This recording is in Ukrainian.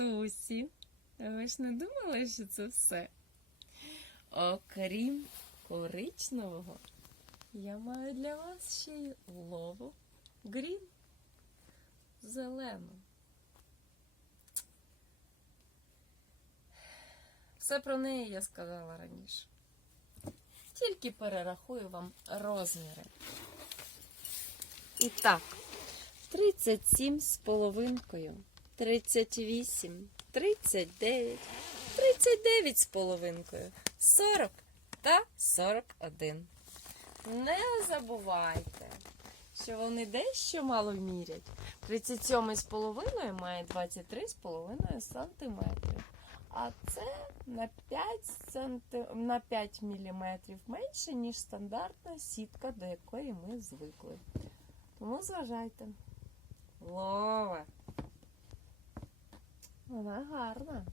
матусі. Ви ж не думали, що це все? Окрім коричневого, я маю для вас ще й лову грін. Зелену. Все про неї я сказала раніше. Тільки перерахую вам розміри. І так, 37 з половинкою, 38, 39, 39 з половинкою, 40 та 41. Не забувайте, що вони дещо мало мірять. 37 з половиною має 23 з половиною сантиметрів. А це на 5, санти... на 5 міліметрів менше, ніж стандартна сітка, до якої ми звикли. Тому зважайте. Лова. Вона гарна.